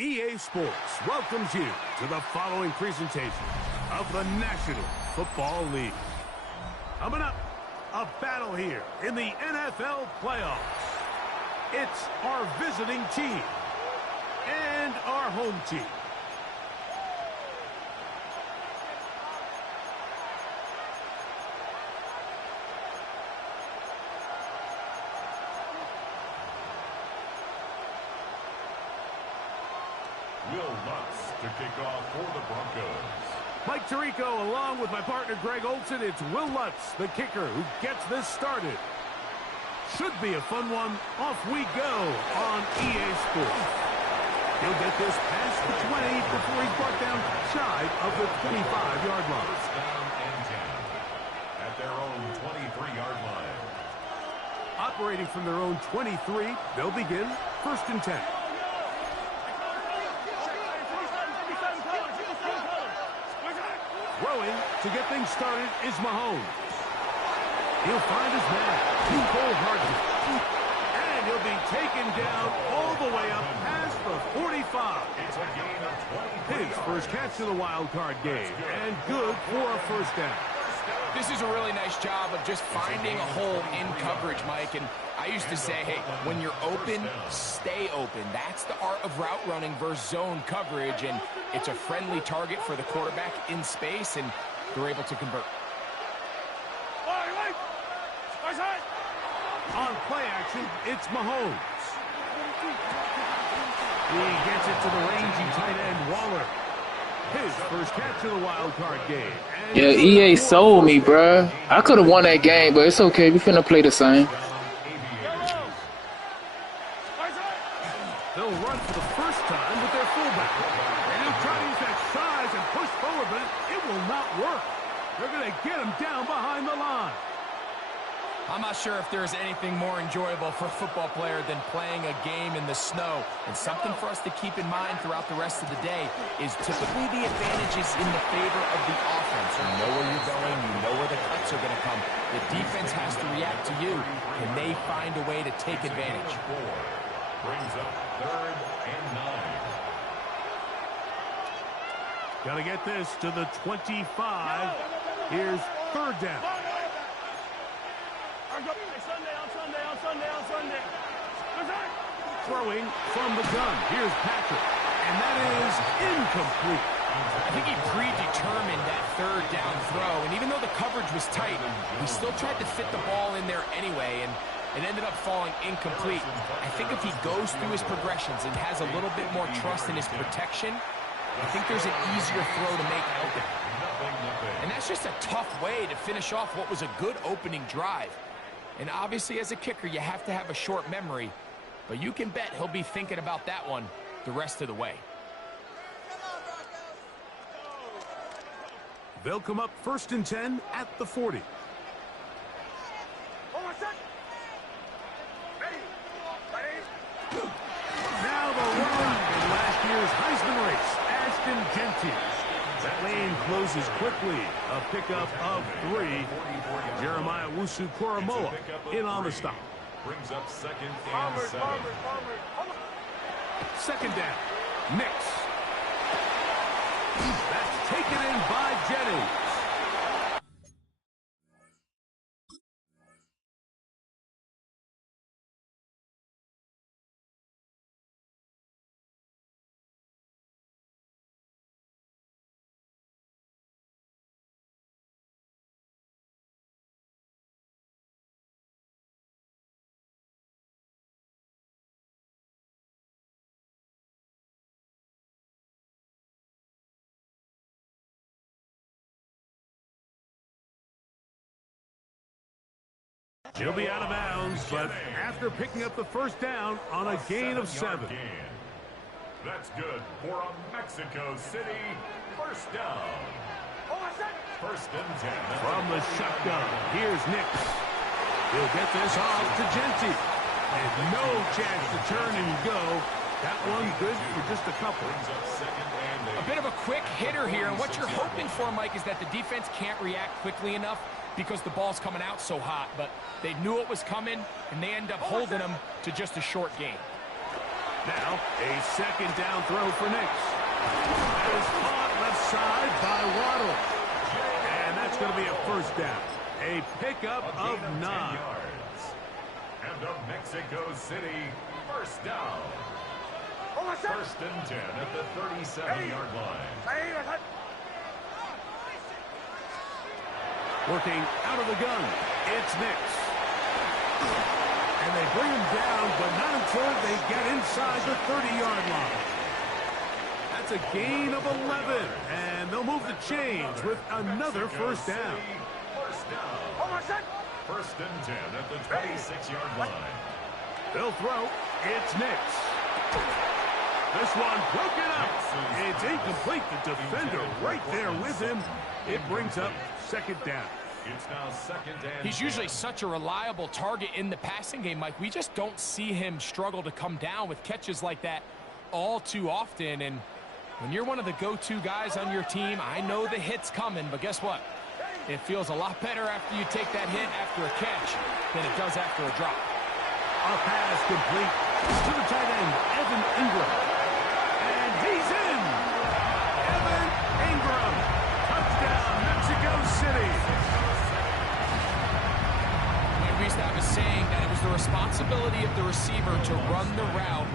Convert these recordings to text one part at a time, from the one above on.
EA Sports welcomes you to the following presentation of the National Football League. Coming up, a battle here in the NFL playoffs. It's our visiting team and our home team. To kick off for the Broncos. Mike Tirico along with my partner Greg Olson. It's Will Lutz, the kicker, who gets this started. Should be a fun one. Off we go on EA Sports. He'll get this past the 20 before he's brought down shy of the 25-yard line. First down and 10 at their own 23-yard line. Operating from their own 23, they'll begin first and 10. Throwing to get things started is Mahomes. He'll find his man, wholeheartedly. And he'll be taken down all the way up past the 45. It's a gain of 20. His first catch of the wild card game, and good for a first down. This is a really nice job of just finding a hole in coverage, Mike. And I used to say, hey, when you're open, stay open. That's the art of route running versus zone coverage. And it's a friendly target for the quarterback in space, and they're able to convert. On play action, it's Mahomes. He gets it to the rangy tight end, Waller. His first catch of the wild card game. Yeah, EA sold me, bruh. I could have won that game, but it's okay. We finna play the same. They'll run for the first time with their fullback. And he'll try to use that size and push forward, but it will not work. They're going to get him down behind the line. I'm not sure if there's anything more enjoyable for a football player than playing a game in the snow. And something for us to keep in mind throughout the rest of the day is typically the advantages in the favor of the offense. You know where you're going. You know where the cuts are going to come. The defense has to react to you. Can they find a way to take advantage? Brings up 3rd and 9. Got to get this to the 25. Here's 3rd down. Throwing from the gun. Here's Patrick. And that is incomplete. I think he predetermined that 3rd down throw. And even though the coverage was tight, he still tried to fit the ball in there anyway. And it ended up falling incomplete. I think if he goes through his progressions and has a little bit more trust in his protection, I think there's an easier throw to make out there. And that's just a tough way to finish off what was a good opening drive. And obviously, as a kicker, you have to have a short memory. But you can bet he'll be thinking about that one the rest of the way. They'll come up 1st and 10 at the 40. Now the run in last year's Heisman race, Ashton Genty. That lane closes quickly. A pickup of 3. Jeremiah Wusu-Koramoah in on the stop. Brings up 2nd and 7. 2nd down. Nix. That's taken in by Jennings. He'll be out of bounds, but after picking up the first down on a gain of 7. That's good for a Mexico City first down. 1st and 10. From the shotgun, here's Nix. He'll get this off to Genty. And no chance to turn and go. That one good for just a couple. A bit of a quick hitter here, and what you're hoping for, Mike, is that the defense can't react quickly enough because the ball's coming out so hot. But they knew it was coming, and they end up holding them to just a short game. Now, a second down throw for Nix. That is caught left side by Waddle. And that's going to be a first down. A pickup of 9. Yards. And of Mexico City, first down. First and 10 at the 37-yard line. Working out of the gun, it's Nix. And they bring him down, but not until they get inside the 30-yard line. That's a gain of 11, and they'll move the chains with another first down. First down. First and 10 at the 26-yard line. They'll throw. It's Nix. This one broken up. It's incomplete. The defender right there with him. It brings up second down. It's now second down. He's usually such a reliable target in the passing game, Mike. We just don't see him struggle to come down with catches like that all too often. And when you're one of the go-to guys on your team, I know the hit's coming, but guess what? It feels a lot better after you take that hit after a catch than it does after a drop. A pass complete to the tight end, Evan Ingram. And he's in. Evan Ingram. Touchdown, Mexico City. We used to have a saying that it was the responsibility of the receiver to run the route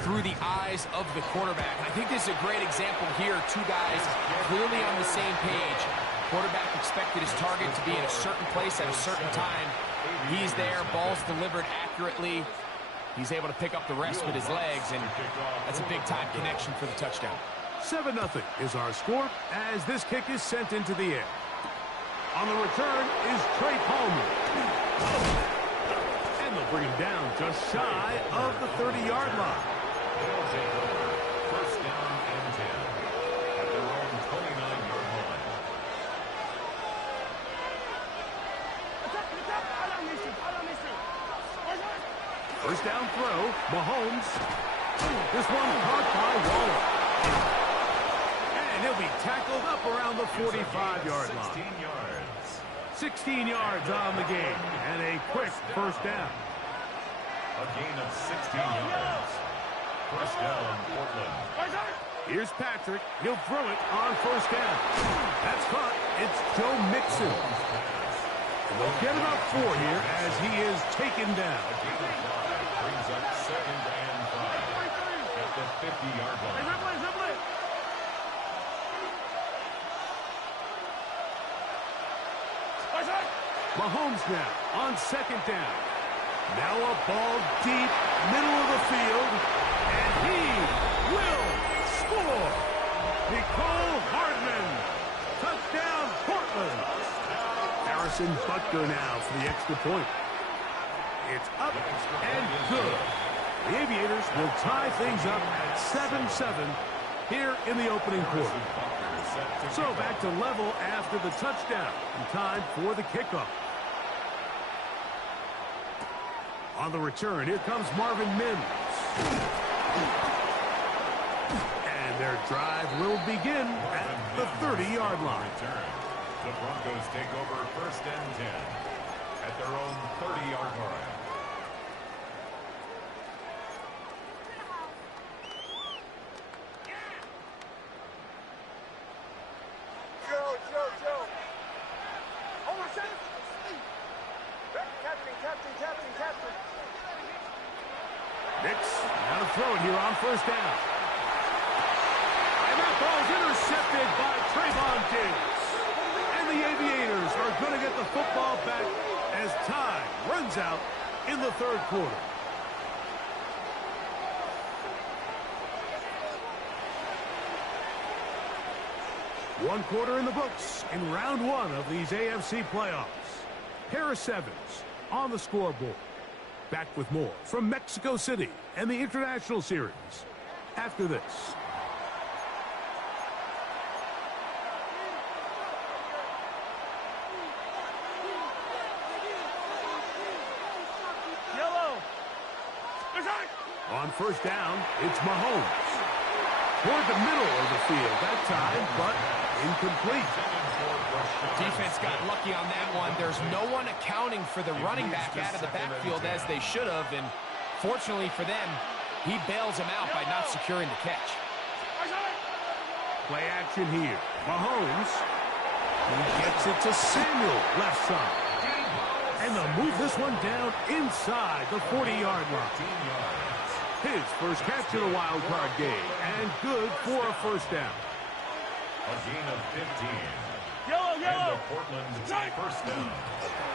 through the eyes of the quarterback. And I think this is a great example here. Two guys clearly on the same page. Quarterback expected his target to be in a certain place at a certain time. He's there, ball's delivered accurately. He's able to pick up the rest with his legs, and that's a big-time connection for the touchdown. 7-0 is our score as this kick is sent into the air. On the return is Trey Palmer. And they'll bring him down just shy of the 30-yard line. They'll take over. First down and 10 at their own 29-yard line. First down throw, Mahomes. This one caught by Waller. And he'll be tackled up around the 45-yard line. 16 yards. 16 yards on the game, and a quick first down. A gain of 16 yards. First down, Portland. Here's Patrick. He'll throw it on first down. That's caught. It's Joe Mixon. And they'll get about 4 here as he is taken down. A gain of 5 brings up second and 5 at the 50-yard line. Mahomes now on second down. Now a ball deep, middle of the field, and he will score. Nicole Hardman. Touchdown, Portland. Harrison Butker now for the extra point. It's up and good. The Aviators will tie things up at 7-7 here in the opening quarter. So back to level after the touchdown and time for the kickoff. On the return, here comes Marvin Mims. And their drive will begin at the 30-yard line. The Broncos take over first and 10 at their own 30-yard line. Nix, now to throw it here on first down. And that ball's intercepted by Trayvon Diggs. And the Aviators are going to get the football back as time runs out in the third quarter. One quarter in the books in round one of these AFC playoffs. Harris Evans on the scoreboard. Back with more from Mexico City and the International Series after this. On first down, it's Mahomes. Toward the middle of the field that time, but incomplete. Defense got lucky on that one. There's no one accounting for the running back out of the backfield as they should have, and fortunately for them, He bails him out by not securing the catch. Play action here. Mahomes. He gets it to Samuel, left side. And they'll move this one down inside the 40-yard line. His first catch in a wild card game, and good for a first down. A gain of 15. Yellow. And the Portland first down.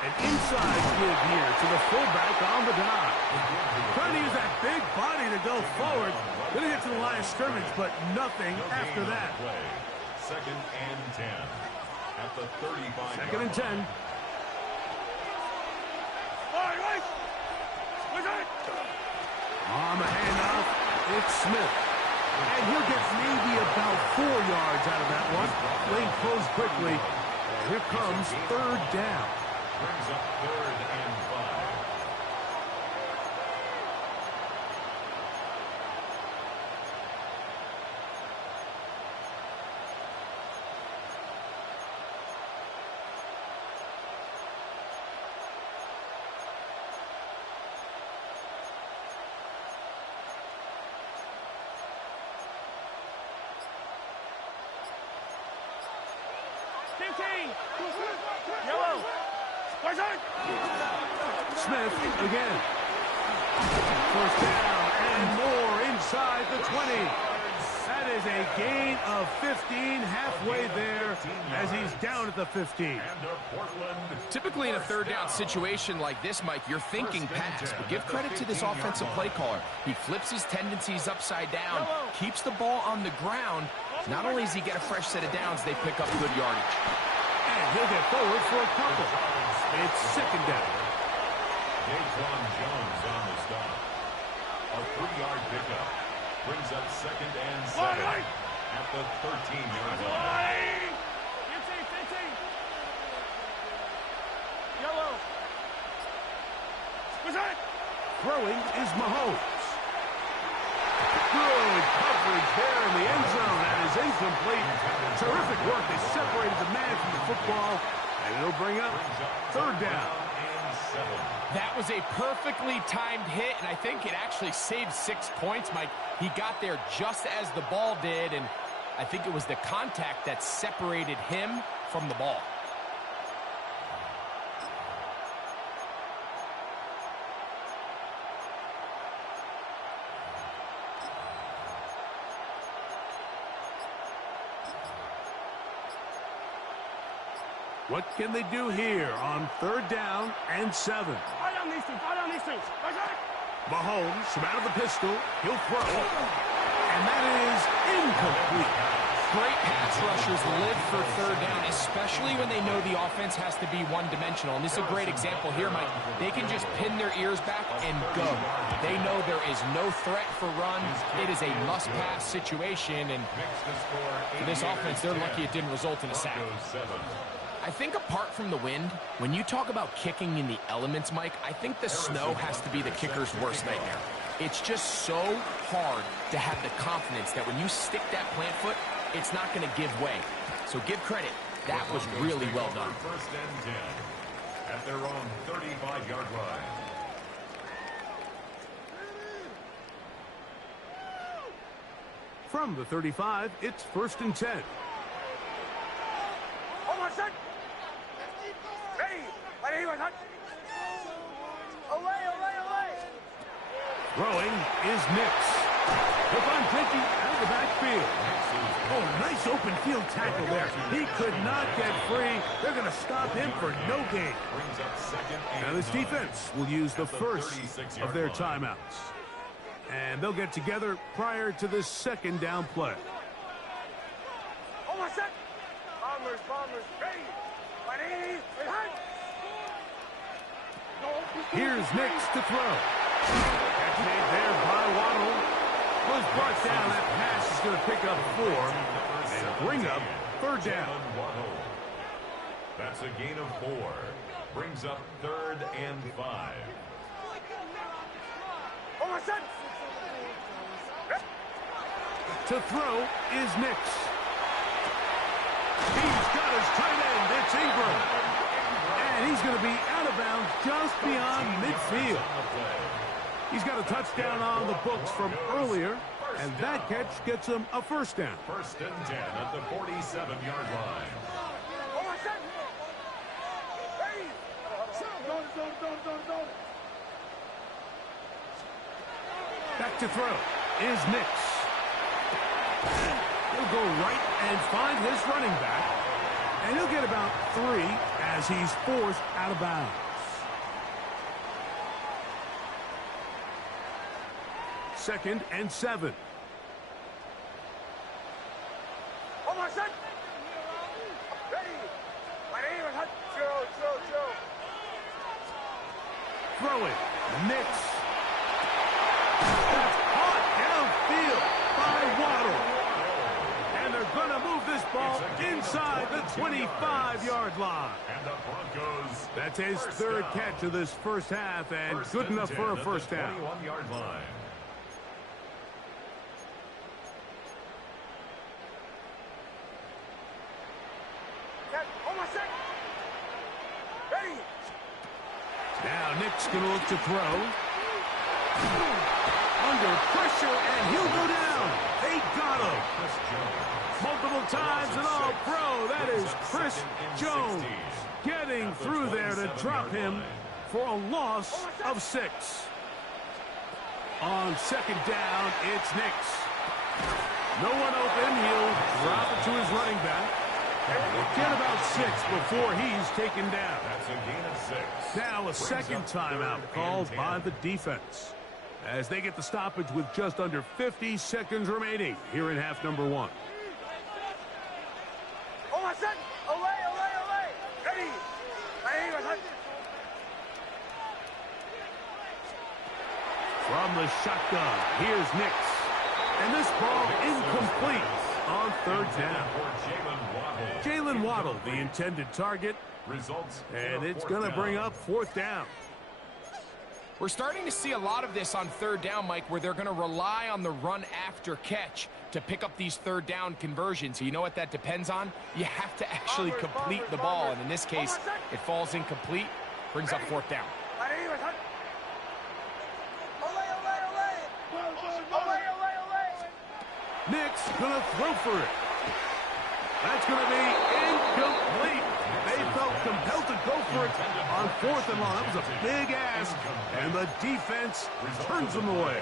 An inside give here to the fullback on the dive. Trying to use that big body to go forward. Gonna get to the line of scrimmage, but nothing after that. Second and 10 at the 35. Second and 10. On the handoff, it's Smith. And he'll get maybe about 4 yards out of that one. Lane closed quickly. And here comes third down. Brings up third and 5. Yellow. Smith again. First down and more inside the 20. That is a gain of 15 halfway there as he's down at the 15. Typically in a third down situation like this, Mike, you're thinking pass, but give credit to this offensive play caller. He flips his tendencies upside down, keeps the ball on the ground. Not only does he get a fresh set of downs, they pick up good yardage. And he'll get forward for a couple. It's second down. Daquan Jones on the stop. A 3-yard pickup. Brings up second and 7 at the 13-yard line. Yellow. Throwing is Mahomes. Good coverage there in the end zone. That is incomplete. Terrific work. They separated the man from the football, and it'll bring up third down. That was a perfectly timed hit, and I think it actually saved 6 points, Mike. He got there just as the ball did, and I think it was the contact that separated him from the ball. What can they do here on third down and 7? Mahomes from out of the pistol. He'll throw. And that is incomplete. Great pass rushers live for third down, especially when they know the offense has to be one-dimensional. And this is a great example here, Mike. They can just pin their ears back and go. They know there is no threat for run. It is a must-pass situation. And for this offense, they're lucky it didn't result in a sack. I think apart from the wind, when you talk about kicking in the elements, Mike, I think the snow has to be the kicker's worst nightmare. It's just so hard to have the confidence that when you stick that plant foot, it's not going to give way. So give credit. That was really well done. First and 10 at their own 35-yard line. From the 35, it's first and 10. Throwing is Nix. Look on Dickey out of the backfield. Oh, nice open field tackle there. He could not get free. They're going to stop him for no gain. Now this defense will use the first of their timeouts. And they'll get together prior to this second down play. Here's Nix to throw. Catch made there by Waddle. Was brought down. That pass is going to pick up 4 and bring up third down. That's a gain of 4. Brings up third and 5. To throw is Nix. He's got his tight end. It's Ingram. And he's going to be out of bounds just beyond midfield. He's got a touchdown on the books from earlier, and that catch gets him a first down. First and 10 at the 47-yard line. Back to throw is Nix. He'll go right and find his running back, and he'll get about 3 as he's forced out of bounds. Second and 7. Throwing, Nix. That's caught downfield by Waddle. And they're going to move this ball inside the 25-yard line. And the Broncos. That's his third catch of this first half, and good enough for a first down. 21-yard line. Now Nick's going to look to throw. Under pressure, and he'll go down. They got him. Multiple times and all pro. That is Chris Jones getting through there to drop him for a loss of 6. On second down, it's Nix. No one open. He'll drop it to his running back. Get about 6 before he's taken down. That's a gain of 6. Now a second timeout called by the defense as they get the stoppage with just under 50 seconds remaining here in half number 1. From the shotgun, here's Nix. And this ball incomplete on third down. Jalen Waddle, the intended target. Results, And it's going to bring up fourth down. We're starting to see a lot of this on third down, Mike, where they're going to rely on the run after catch to pick up these third down conversions. So you know what that depends on? You have to actually complete the ball. And in this case, it falls incomplete, brings up fourth down. Nick's going to throw for it. That's going to be incomplete. They felt compelled to go for it on fourth and long. That was a big ask, and the defense turns them away.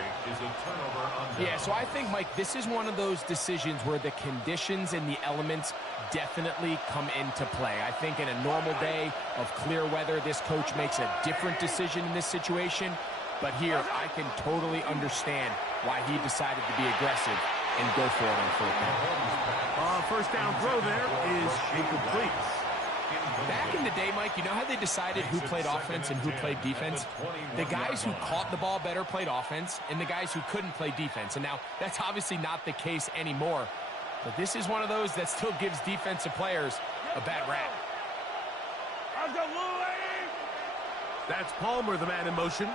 Yeah, so I think, Mike, this is one of those decisions where the conditions and the elements definitely come into play. I think in a normal day of clear weather, this coach makes a different decision in this situation. But here, I can totally understand why he decided to be aggressive and go for it on fourth down. First down throw there is incomplete. Back in the day, Mike, you know how they decided who played offense and who played defense? The guys who caught the ball better played offense, and the guys who couldn't play defense. And now, that's obviously not the case anymore. But this is one of those that still gives defensive players a bad rap. That's Palmer, the man in motion.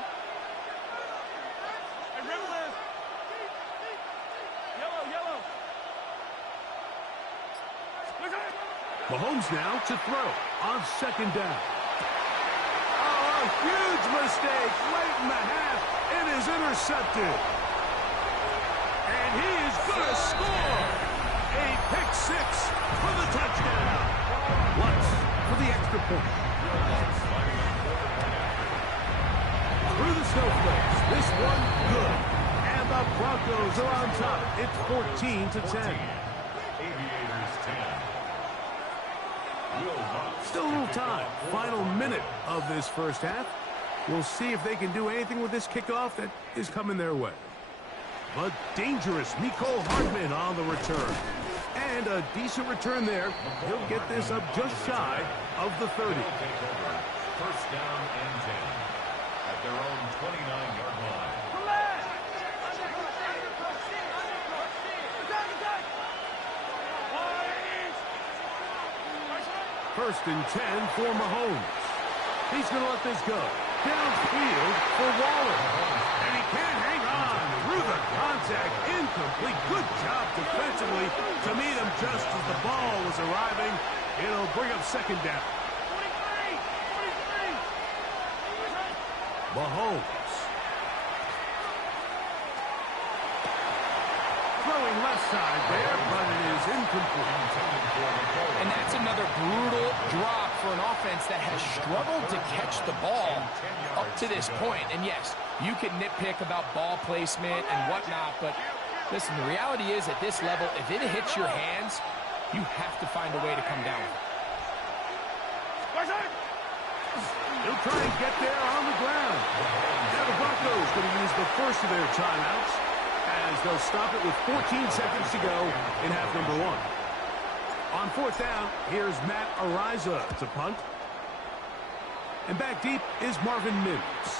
Mahomes now to throw on second down. Oh, a huge mistake late in the half. It is intercepted. And he is going to score. A pick 6 for the touchdown. Lutz for the extra point. Through the snowflakes. This one good. And the Broncos are on top. It's 14-10. Aviators 10. Still a little time. Final minute of this first half. We'll see if they can do anything with this kickoff that is coming their way. But dangerous Mecole Hardman on the return. And a decent return there. He'll get this up just shy of the 30. First down and 10 at their own 29-yard line. First and 10 for Mahomes. He's going to let this go. Downfield for Waller. And he can't hang on through the contact. Incomplete. Good job defensively to meet him just as the ball was arriving. It'll bring up second down. Mahomes. throwing left side there, but it is incomplete. And that's another brutal drop for an offense that has struggled to catch the ball up to this point. And yes, you can nitpick about ball placement and whatnot, but listen, the reality is at this level, if it hits your hands, you have to find a way to come down. He'll try and get there on the ground. Now the Broncos going to use the first of their timeouts as they'll stop it with 14 seconds to go in half number 1. On fourth down, here's Matt Ariza to punt. And back deep is Marvin Mims.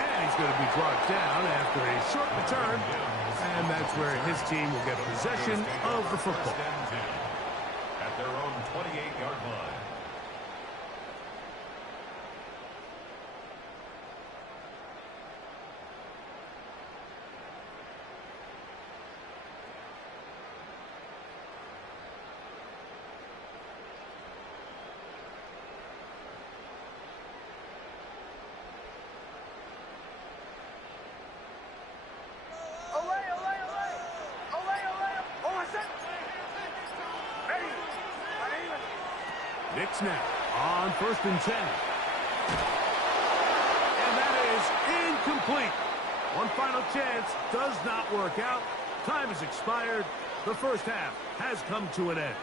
And he's going to be brought down after a short return. And that's where his team will get possession of the football. At their own 28-yard line. Nick snap on 1st and 10. And that is incomplete. One final chance does not work out. Time has expired. The first half has come to an end.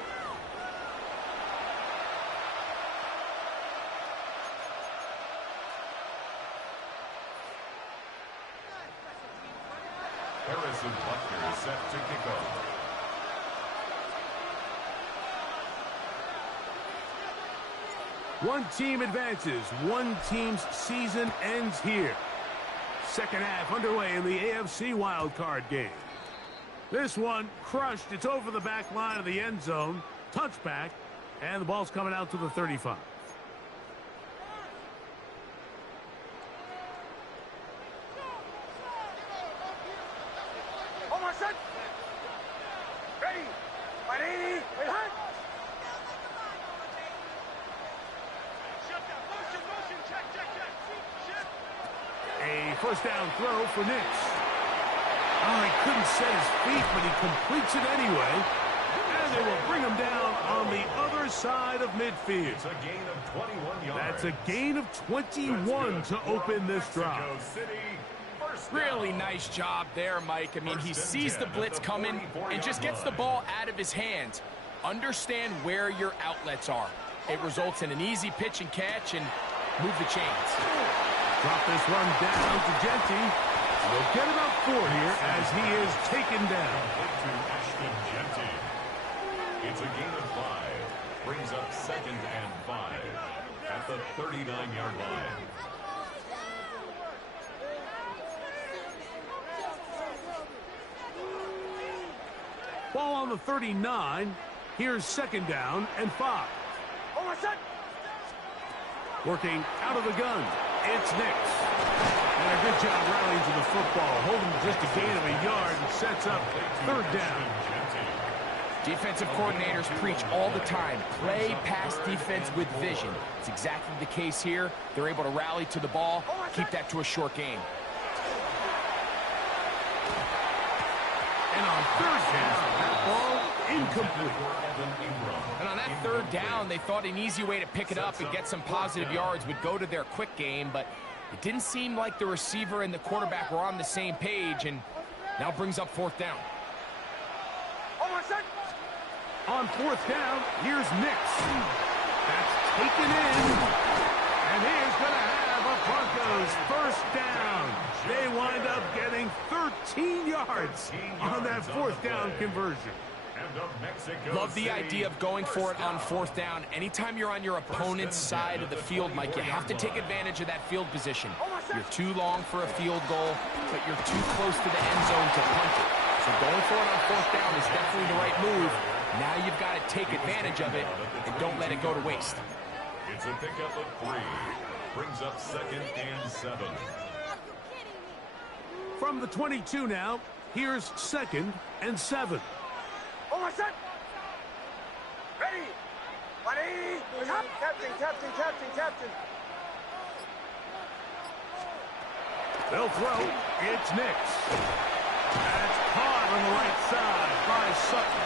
Harrison Butker is set to kick off. One team advances. One team's season ends here. Second half underway in the AFC wildcard game. This one crushed. It's over the back line of the end zone. Touchback. And the ball's coming out to the 35. A first down throw for Nix. Oh, he couldn't set his feet, but he completes it anyway. And they will bring him down on the other side of midfield. It's a gain of 21 yards. That's a gain of 21 to open this drive. Really nice job there, Mike. I mean, he sees the blitz coming and just gets the ball out of his hands. Understand where your outlets are. It results in an easy pitch and catch and move the chains. Drop this one down to Genty. He'll get about 4 here as he is taken down. It's a gain of 5. Brings up 2nd and 5 at the 39-yard line. Ball on the 39. Here's 2nd down and 5. Working out of the gun. It's Nix. And a good job rallying to the football, holding just a gain of a yard and sets up 3rd down. Defensive coordinators preach all the time, play pass defense with vision. It's exactly the case here. They're able to rally to the ball, keep that to a short game. And on 3rd down, that ball incomplete. And on that 3rd down, they thought an easy way to pick it up and get some positive yards would go to their quick game, but it didn't seem like the receiver and the quarterback were on the same page, and now brings up 4th down. On 4th down, here's Nix. That's taken in. And he is going to have a Broncos 1st down. They wind up getting 13 yards on that 4th down conversion. Love the idea of going for it on 4th down. Anytime you're on your opponent's side of the field, Mike, you have to take advantage of that field position. You're too long for a field goal, but you're too close to the end zone to punt it. So going for it on 4th down is definitely the right move. Now you've got to take advantage of it and don't let it go to waste. It's a pickup of 3. Brings up 2nd and 7. From the 22 now, here's 2nd and 7. Ready? Captain. They'll throw. It's Nix. That's caught on the right side by Sutton.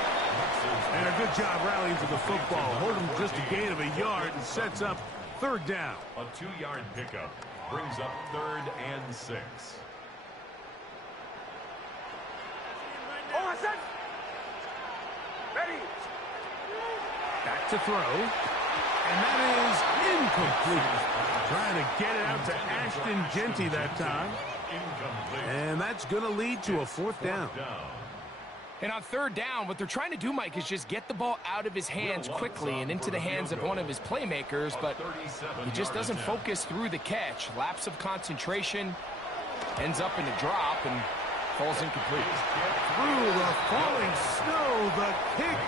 And a good job rallying to the football. Holding just a gain of a yard and sets up third down. A 2-yard pickup brings up 3rd and 6. Ready. Back to throw. And that is incomplete. Trying to get it out to Ashton Genty that time. And that's going to lead to a 4th down. And on 3rd down, what they're trying to do, Mike, is just get the ball out of his hands quickly and into the hands of one of his playmakers, but he just doesn't focus through the catch. Lapse of concentration, ends up in a drop, and falls incomplete. Through the falling snow, the kick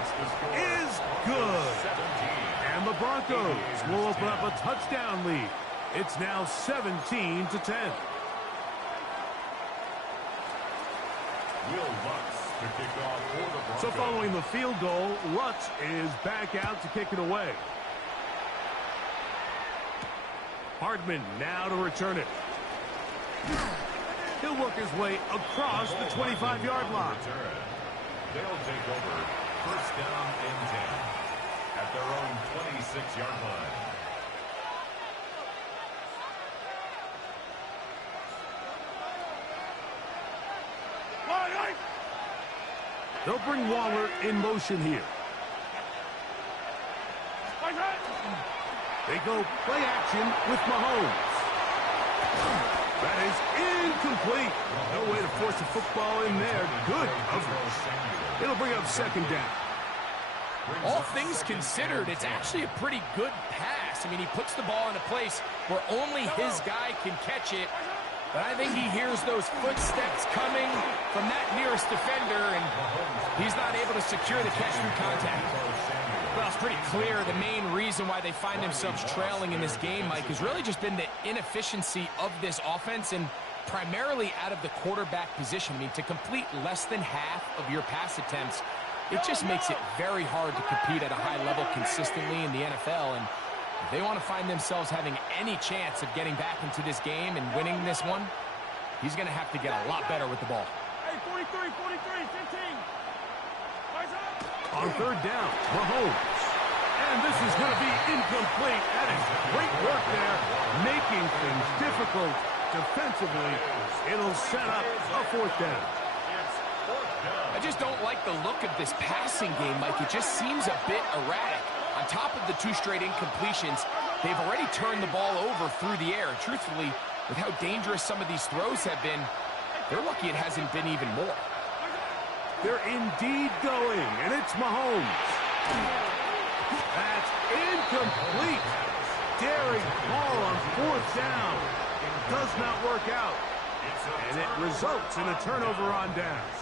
is good. And the Broncos will open up a touchdown lead. It's now 17-10. So following the field goal, Lutz is back out to kick it away. Hardman now to return it. He'll work his way across the 25-yard line. They'll take over 1st down and 10 at their own 26-yard line. They'll bring Waller in motion here. They go play action with Mahomes. That is incomplete. No way to force the football in there. Good coverage. It'll bring up 2nd down. All things considered, it's actually a pretty good pass. I mean, he puts the ball in a place where only his guy can catch it. But I think he hears those footsteps coming from that nearest defender, and he's not able to secure the catch through contact. Well, it's pretty clear the main reason why they find themselves trailing in this game, Mike, has really just been the inefficiency of this offense and primarily out of the quarterback position. I mean, to complete less than half of your pass attempts, it just makes it very hard to compete at a high level consistently in the NFL. And if they want to find themselves having any chance of getting back into this game and winning this one, he's going to have to get a lot better with the ball. Hey, 43, 15. On 3rd down, Mahomes. And this is going to be incomplete. That is great work there, making things difficult defensively. It'll set up a 4th down. I just don't like the look of this passing game, Mike. It just seems a bit erratic. On top of the 2 straight incompletions, they've already turned the ball over through the air. Truthfully, with how dangerous some of these throws have been, they're lucky it hasn't been even more. They're indeed going, and it's Mahomes. That's incomplete. Daring ball on 4th down. Does not work out. And it results in a turnover on downs.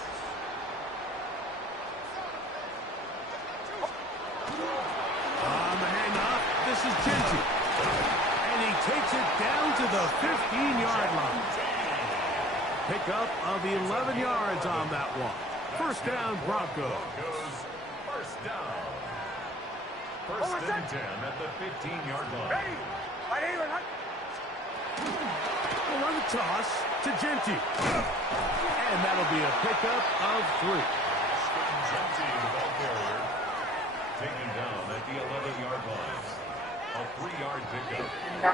On the handoff, this is Genty. And he takes it down to the 15-yard line. Pickup of 11 yards on that one. 1st down, Broncos. 1st down. 1st and 10 at the 15-yard line. We'll run the toss to Genty. And that'll be a pickup of 3. Genty, the ball carrier, taken down at the 11-yard line. A 3-yard pickup.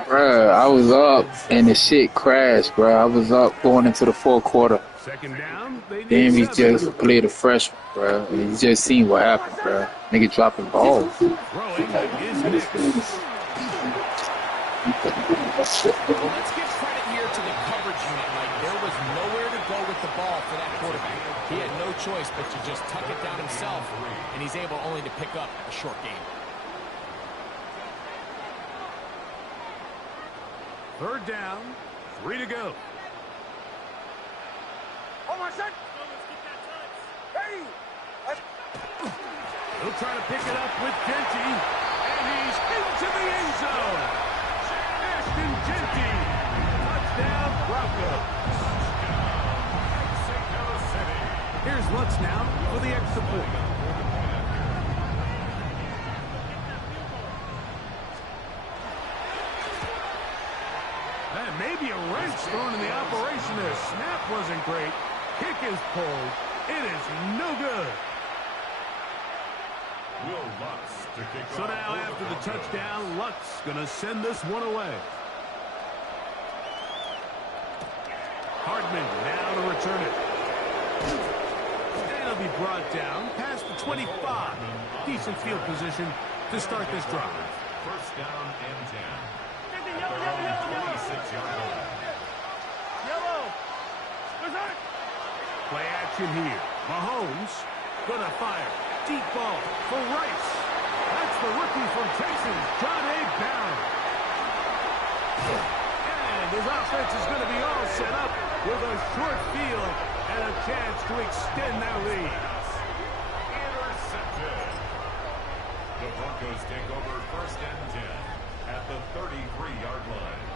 Bruh, I was up and the shit crashed, bruh. I was up going into the 4th quarter. 2nd down, they need Then we 7. just played a freshman, bruh. And you just seen what happened, bruh. Nigga dropping balls. Throwing is Nix. Well, let's give credit here to the coverage unit, Mike. There was nowhere to go with the ball for that quarterback. He had no choice but to just tuck it down himself, and he's able only to pick up a short gain. 3rd down, 3 to go. He'll try to pick it up with Genty, and he's into the end zone. Ashton Genty, touchdown Broncos. Here's Lutz now for the extra point. And maybe Maybe a wrench thrown in the operation there. Snap wasn't great. Kick is pulled. It is no good. So now after the touchdown, Luck's going to send this one away. Hardman now to return it. And it'll be brought down past the 25. Decent field position to start this drive. First down and 10. At their own 26-yard line. Play action here. Mahomes gonna fire. Deep ball for Rice. That's the rookie from Texas, John A. Barron. And his offense is going to be all set up with a short field and a chance to extend their lead. Intercepted. The Broncos take over first and 10 at the 33-yard line.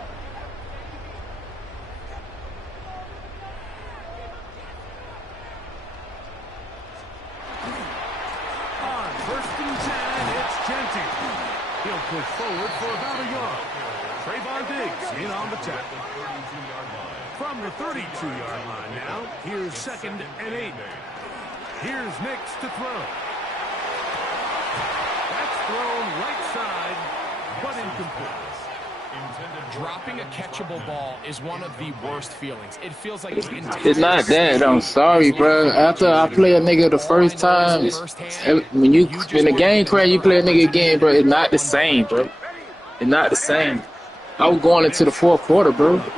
On first and 10, it's Genty. He'll push forward for about a yard. Trayvon Diggs in on the tackle. From the 32-yard line now, here's second and 8. Here's Nix to throw. That's thrown right side, but incomplete. Dropping a catchable ball is one of the worst feelings. It feels like it's not that. I'm sorry, bro. After I play a nigga the first time, when you in the game crash, you play a nigga again, bro. It's not the same, bro. It's not the same. I was going into the fourth quarter, bro. On third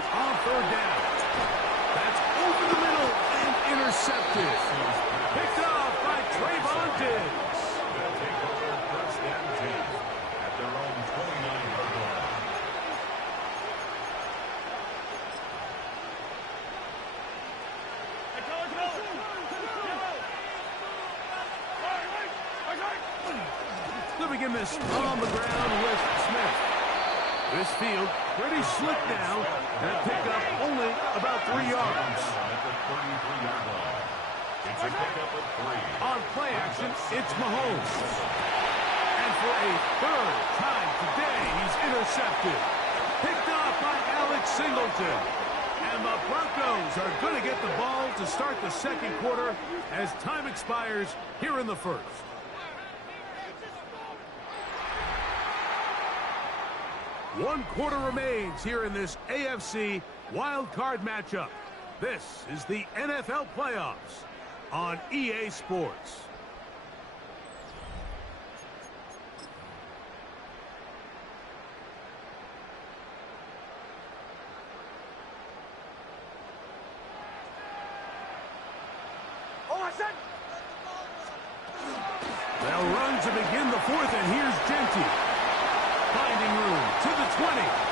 down. That's over the middle and intercepted. Picked off by Trayvon Diggs. They'll take over first and 10 at their own 29-yard line. They'll begin this on the ground with Smith. This field pretty slick now. That pickup only about 3 yards. At the 33-yard line. It's a pickup of 3. On play action, it's Mahomes. And for a third time today, he's intercepted. Picked off by Alex Singleton. And the Broncos are going to get the ball to start the second quarter as time expires here in the first. One quarter remains here in this AFC wild card matchup. This is the NFL playoffs on EA Sports. They'll run to begin the fourth, and here's Genty. Finding room to the 20.